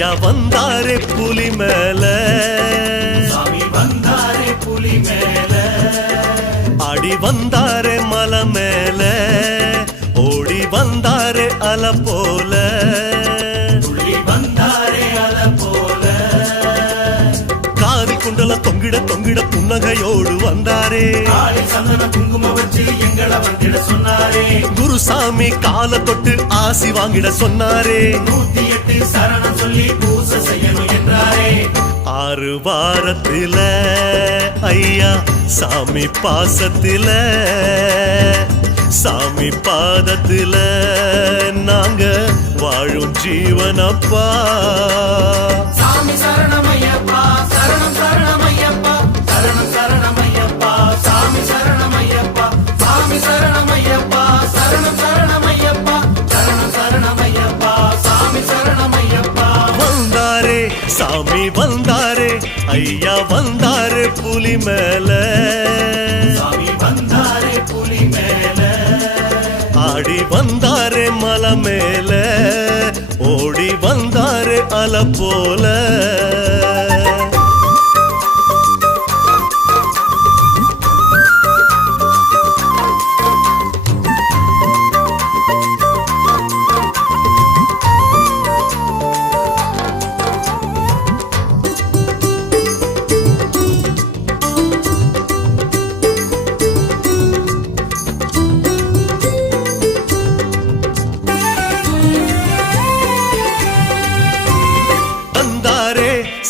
ஐயா வந்தாரே புலி மேல. வந்தாரே புலி மேல. ஆடி வந்தாரே மலை மேல. ஓடி வந்தாரே அல போல. குண்டல தொங்கிட தொங்கிட புன்னகையோடு வந்தாரே. சந்தன குங்குமம் வச்சு எங்களை வந்திட சொன்னாரே. குருசாமி கால தொட்டு ஆசி வாங்கிட சொன்னாரே. நூத்தி எட்டு வாரத்தில ஐயா சாமி பாசத்தில சாமி பாதத்தில நாங்க வாழும் ஜீவனப்பா சாமி சரணமையப்பா சரணம் சரணமையப்பா சரணம் சரணமையப்பா சாமி சரணமையப்பா சாமி சரணமையப்பா சரணம் சரணமையப்பா சரணம் சரணமையப்பா சாமி சரணமையப்பா. வந்தாரே சாமி வந்தாரே. ஐயா வந்தாரே புலி மேல. வந்தாரே புலி மேல. ஆடி வந்தாரே மலை மேல. ஓடி வந்தாரே அல போல.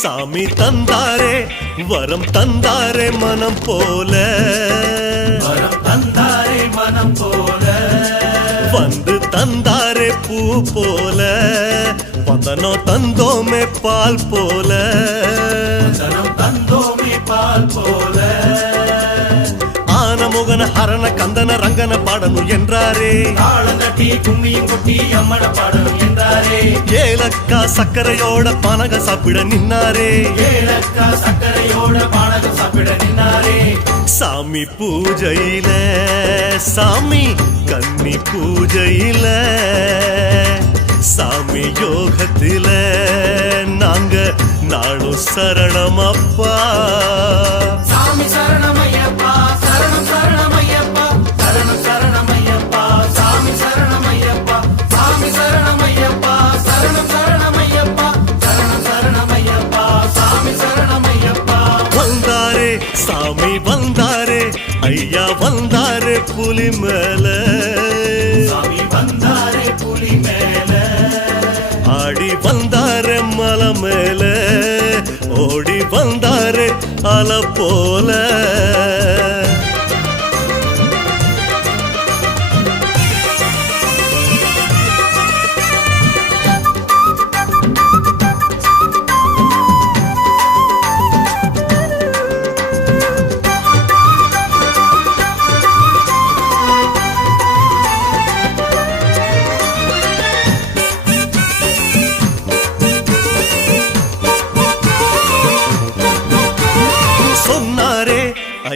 சாமி தந்தாரே வரம் தந்தாரே மனம் போல. வரம் தந்தாரே மனம் போல. வந்து தந்தாரே பூ போல. பந்தனோ தந்தோமே பால் போல. தந்தோமே பால் போல. அரண கந்தன ரங்கன பாடணும் என்றாரே. தாளம் கும்மியும் கொட்டி பாடணும் என்றாரே ஏலக்கா சக்கரையோட பனக சாப்பிட நின்னாரே. ஏலக்கா சக்கரையோட பானக சாப்பிட நின்னாரே சாமி பூஜையில சாமி கன்னி பூஜையில சாமி யோகத்தில நாங்க நாளும் சரணமப்பா புலி மேல புலி மேல ஆடி வந்தாரே மலை மேல ஓடி வந்தாரே அல போல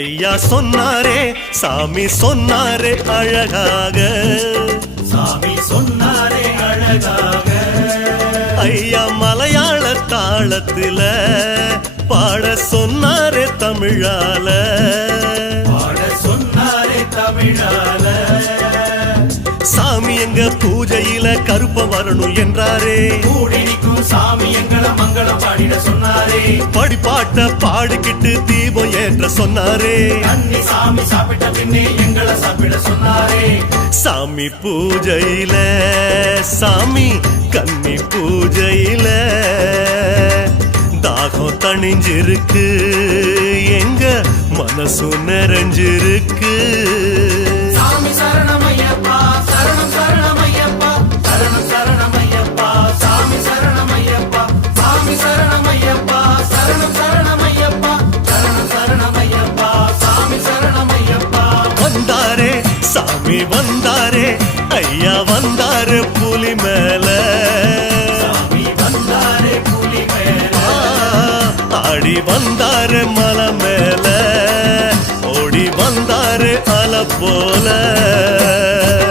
ஐயா சொன்னாரே சாமி சொன்னாரே அழகாக. சாமி சொன்னாரே அழகாக. ஐயா மலையாள தாளத்தில பாட சொன்னாரே தமிழால. பாட சொன்னாரே தமிழால. சாமி எங்க பூஜையில கருப்ப வரணும் என்றாரே. சாமி எங்களை மங்களம் பாடிட சொன்னாரே. படிப்பாட்ட பாடிக்கிட்டு தீபம் ஏற்ற சொன்னாரே. அன்னி சாமி சாப்பிட்ட பின்னே எங்களை சாப்பிட சொன்னாரே. சாமி பூஜையில சாமி கன்னி பூஜையில. தாகம் தணிஞ்சிருக்கு எங்க மனசு நிறைஞ்சிருக்கு. வந்தாரே ஐயா வந்தாரு புலி மேல. ஆடி வந்தாரு மலை மேல. ஓடி வந்தாரு அல போல.